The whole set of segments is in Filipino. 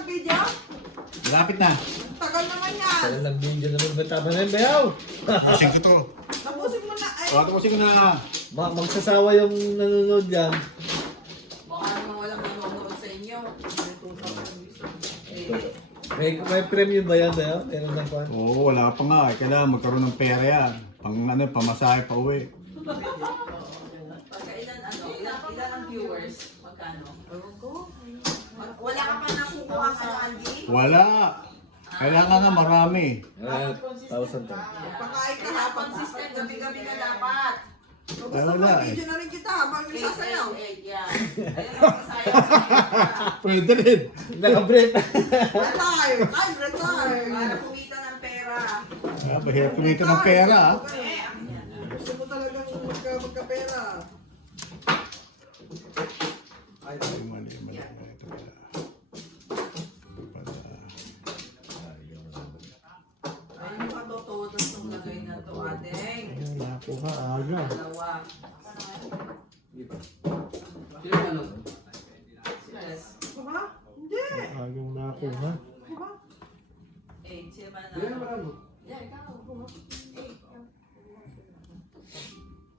nag-video? Lapit na. Tagal naman yan. Kaya lang video naman ba tama na yung bayaw? Tapusin ko to. Tapusin mo na. Ay, Tapusin ko na. Magsasawa yung nanonood yan. baka naman walang nanonood sa inyo. May premium ba yan bayaw? Meron lang pa. Oo, wala pa nga. Kailangan magkaroon ng pera yan. Pamasahe pa uwi. Pagka ilan ang viewers? Magkano? Wala ka pa nakukuha sa Andy? Wala. Kailangan nga marami. 1,000 to. Pagkain ka ha, consistent, gabi-gabi ka dapat. Ay, wala eh. Video na rin kita habang nagsasayaw. Yan. Ayun ang sasayaw. Pwede rin. Naka-break. Retire! Ay, retire! Para kumita ng pera. Mahirap kumita ng pera. Gusto mo talagang magka-pera. Ay, mali. Ito pala. Ay, makatotodas ng lagay na to, ating. Nakuha aga. Dalawa. Yes. Ba? Hindi. Agang nakuha. Ba? Sino ba na? Yeah, ikaw.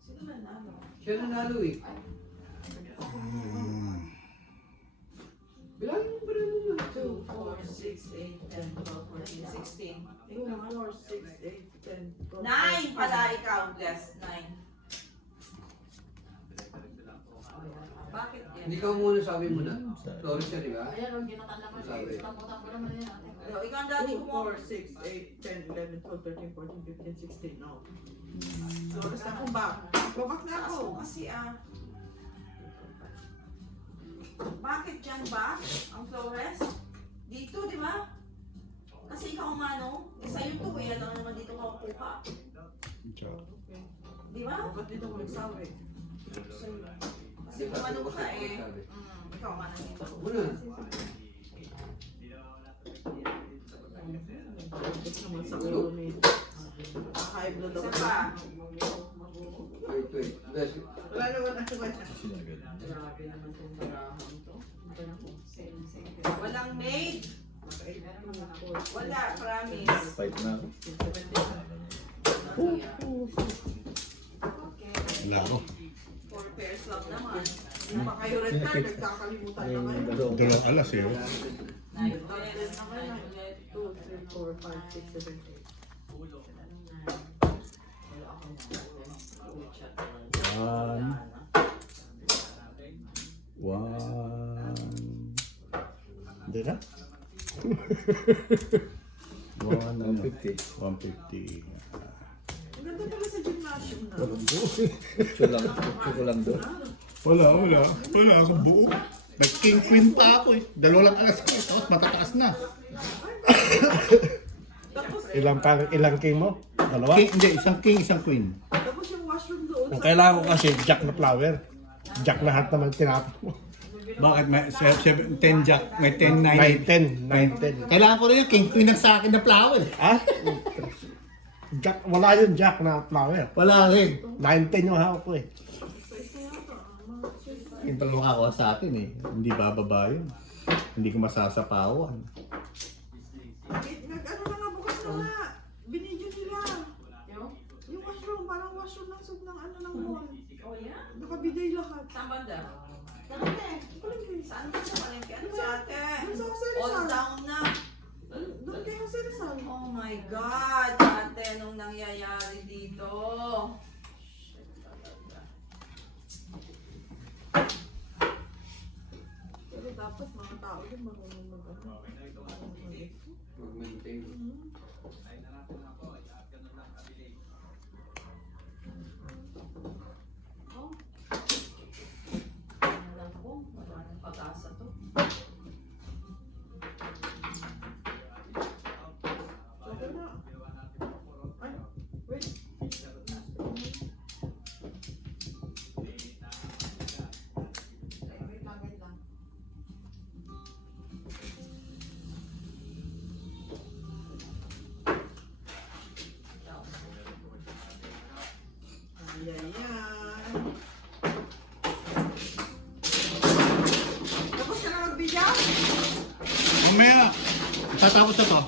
Sino ba na? Siya nanalo eh. Bilangin mo ba rin mo? 2, 4, 6, 8, 10, 12, 14, 16. 2, 4, 6, 8, 10, 12, 9 pala ikaw, bless. 9. Bakit yan? Hindi ka muna sabi mo na. Sorry siya, di ba? Ayan, ang ginatan naman Sabi. eh. Tampo-tampo naman yan. Ikaw ang dati ko mo. 4, 6, 8, 10, 11, 12, 13, 14, 15, 16, no? Flores na akong back. Babak na Taas ako. mo kasi Bakit dyan ba ang Flores? Dito, di ba? Kasi ikaw umano, sa'yo to eh, alam naman dito ka kukuha. Di ba? Bakit dito ko nagsawi? Kasi umano ka eh. Ikaw nga nang ito. Una. Bakit naman sa ulo ni... High blood Isa ako. pa. Wait. Bless you. Wala naman ako ba? Grabe naman itong barahan to. Walang maid. Wala, promise. Fight na ako. Wala ako. 4 pairs lang naman. Hindi pa kayo red card, nagkakalimutan na kayo. Dalawang alas eh. 2, 3, 4, 5, 6, 7, 8. One. Hindi na? 150. 150. Ang ganda pala sa gymnasium na. Picture lang doon. Wala akong buo. Nag-king queen pa ako eh. Dalawa lang alas ko. Tapos matataas na. Tapos, Ilang king mo? Dalawa? Hindi, isang king, isang queen. tapos yung washroom doon. Ang kailangan ko kasi jack na flower. Jack lahat naman tinapos mo. Bakit? May 10 jack, may 10, 9, 9-10. 9-10. Kailangan ko rin yung king queen ng sa akin na flower. Ha? Jack, wala yung jack na flower. Wala rin. 9-10 yung hawak ko eh. Yung talagang makakuha sa atin eh. Hindi bababa yun. Hindi ko masasapawan. Nag-ano na nga bukas na nga. Binidyo nila. Yung washroom, parang washroom ng sub ng ano ng mall. Oh, yeah? Nakabiday lahat. Saan banda? Saan ka sa palengke? Ano sa ate? Doon sa Jose All Rizal. down na. Doon kay Jose Rizal. Oh my God, ate, anong nangyayari dito? Pero dapat mga tao din marunong mag-ano. Mag-maintain. Ano lang po, maraming pag-asa to. Okay na. Ay, wait. Wait lang. Ayan. Tapos ka na mag-video? Mamaya, tatapos na to.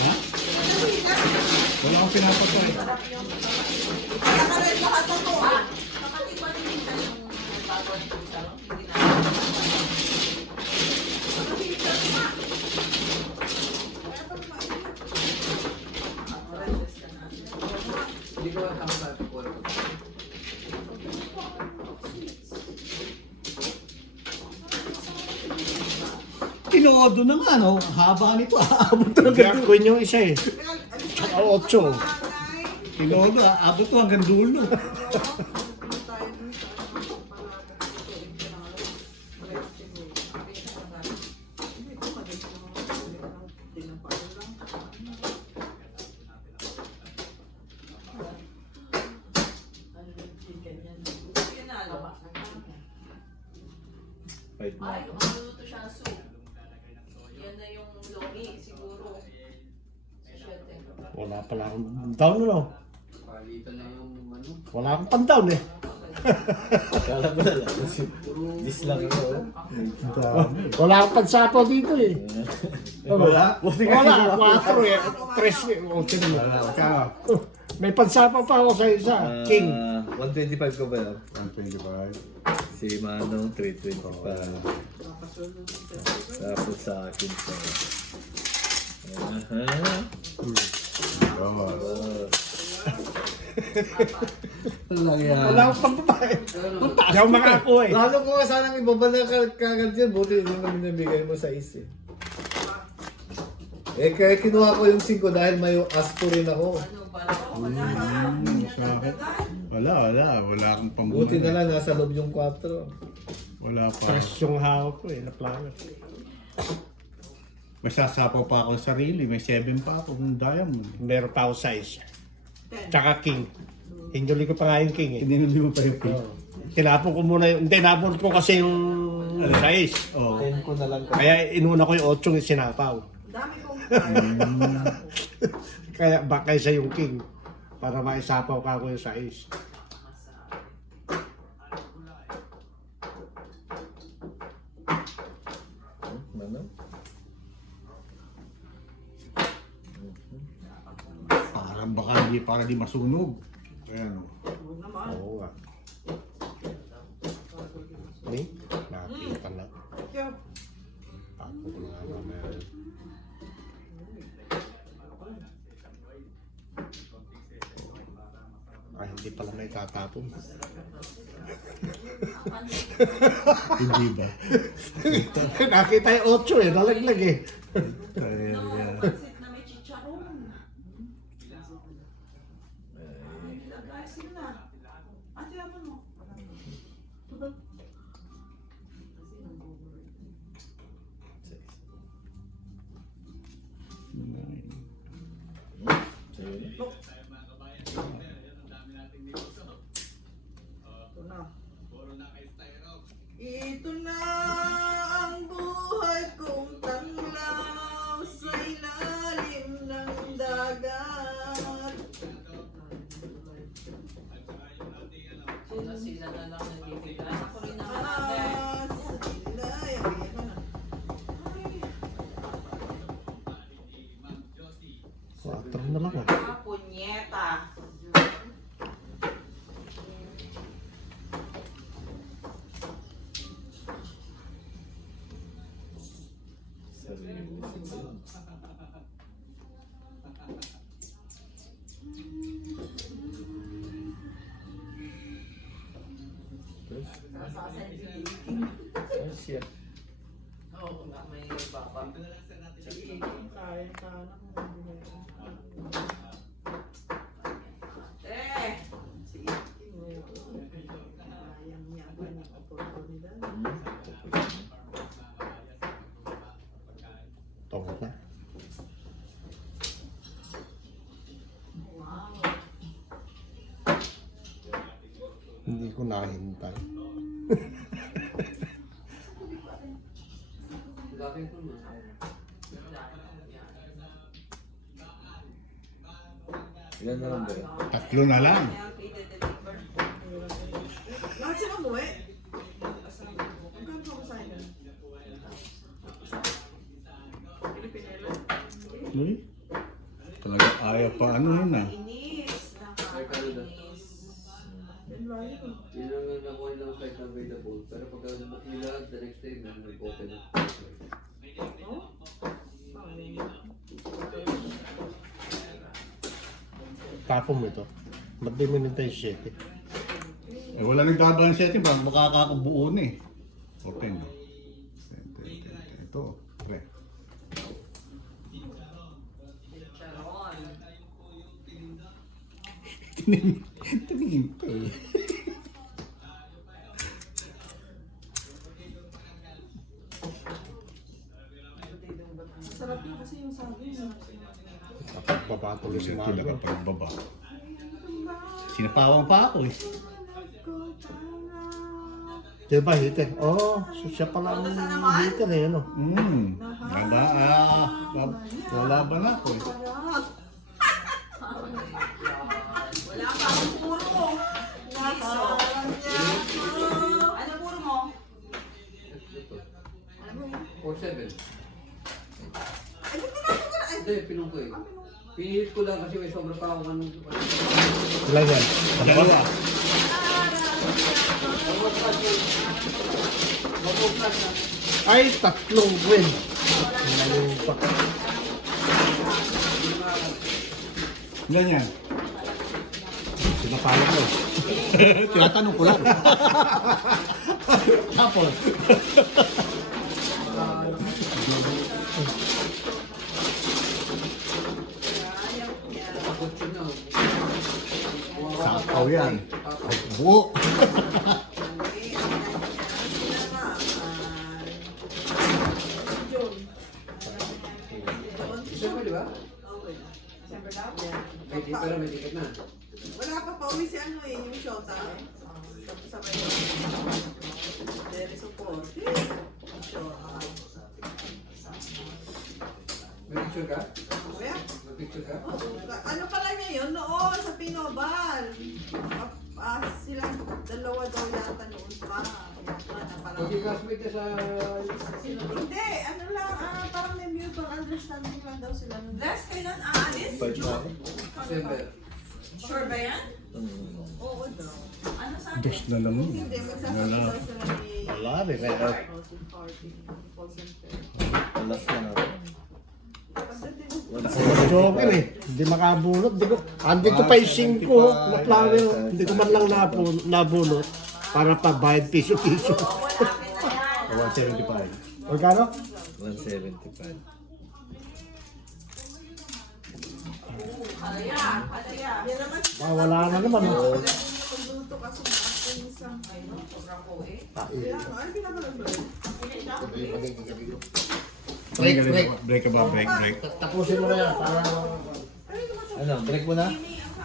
Ha? Wala akong pinapatoy. Sarap yung nakared lahat na to. Kapatid ba din minsan yung nagbago ng pusa? Hindi na. Hindi ko matama sa pipol. Tinodo na nga, no? Haba nito, aabot to Jack hanggang dulo. Queen yung isa eh. Tsaka 8. Tinodo, aabot to hanggang dulo. Fight Ay, na. kung magluluto siya ng soup. Yan na yung logi, siguro. Siyete. Wala pala akong down, no? Palitan na yung ano. Wala akong pan-down eh. Kala ko na lang. Kasi dis lang ako. Wala akong pansapaw dito eh. Wala? Wala, 4 eh. 3 eh. 8 naman. May pansapaw pa ako sa isa. King. 125 ko ba yun? 125. Si Manong 325. Tapos sa akin sa... Oo. Lang yan. Wala akong pambabae. Hindi ako makapo eh. Lalo ko nga sanang ibabala kagad yan. Buti yung namin nabigay mo sa is eh. Eh kaya kinuha ko yung 5 dahil may asto rin ako. Sa akin. Wala akong pambuhay. Buti na lang nasa loob yung 4. Wala pa. 3 yung hawak ko eh. Na-plano. May sasapaw pa ako sa sarili. May 7 pa ako ng diamond. Meron pa ako size. Tsaka king. Hinuli ko pa nga yung king eh. Hindi mo pa yung pin. Tinapon ko muna yung... Hindi, napon ko kasi yung size. Oo. 10 ko na lang. Kaya inuna ko yung 8 yung sinapaw. Dami kong Kaya baka isa yung king. Para maisapaw ka ko yung size. Ano? Para di masunog. Ayan o. Oo nga. Ni? Nakita na. Ako ko na nga meron. Ay, hindi pala may tatapon. Hindi ba? Nakita yung 8 eh, nalaglag eh. Ayan, ayan. Pansit na may chicharon. Lagay sila. Ate, ano mo? Ito na ang buhay kong tanglaw sa ilalim ng dagat. Sila na lang nagbibigay. Ako rin naman ate. Sa ilay. Ayan ka na. 4 na lang ah. Ah, punyeta. Siya. Oo nga, may baba. Sige, kaya ka na kung hindi mo. Eh, Sige, sayang niya ba ng oportunidad? Tungkol na. Hindi ko nakahintay. Bakit ko na? Ilan na lang ba? Tatlo na lang. Kaya i-deliver. Lahat sila umuwi. Magkano pa ba sa inyo? Pilipinela. Hmm? Talaga ayaw pa ano yun ah. Inis. Nakakainis. Yan lang yun. Yun ang nakuha ng flight na available. Pero pag book nila, the next day, may nag-open na. Oh? Tapo mo ito. Ba't di mo nintay 7? Eh, wala nagdadaan sa atin ba? Makakabuo na eh. Open. Ito. Pre. Charon. Tumingin ko eh. Sarap yun kasi yung sabi. Papatuloy si Ito lang Margo. kapag baba. Sinapawang pa ako eh. Diba, hitter? Oo, so siya pala ang hitter eh, ano? Ganda wala ba na ako eh. Wala pa akong puro. Piso. Ano puro mo? 4-7. Hindi, pinong ko eh. Pinilit ko lang kasi may sobra pa ako kanong... Ilan yan? Dalawa. Ay, tatlong win. Yung pa- Ilan yan? Sinapalo ko. Tinatanong ko lang. Tapos. Takot yun na. Sapaw yan. Buo. December, di ba? December daw? May ticket, pero may ticket na. Wala pa pauwi si ano eh, yung Shota. Sabay ko. Very support. Shota. May picture ka? Kuya? May picture ka? Ano pala niya yun noon sa Pinobal? Silang dalawa daw yata noon pa. Yata na parang... Pag classmate niya sa... Hindi, ano lang, parang may mutual understanding lang daw sila. Bless, kailan aalis? December. Sure ba yan? Oo daw. Ano sa Dos na naman. Hindi, magsasabi Wala. daw sila ni... Wala rin. Kaya Housing party. Call center. Alas na natin. Joker eh. Hindi makabunot. Hindi ko, andito pa yung 5 na flower. Hindi ko man lang nabunot. Para pa bayad piso-piso. Wala akin na yan. 175. Magkano? 175. Halaya, halaya. Yan naman Wala na naman. Oh. pagluto kasi ang isang... Sobrang po eh. Ano pinapalagay ba? Break ba? Break. Tapusin mo na yan. Para Ano, break mo na? Ini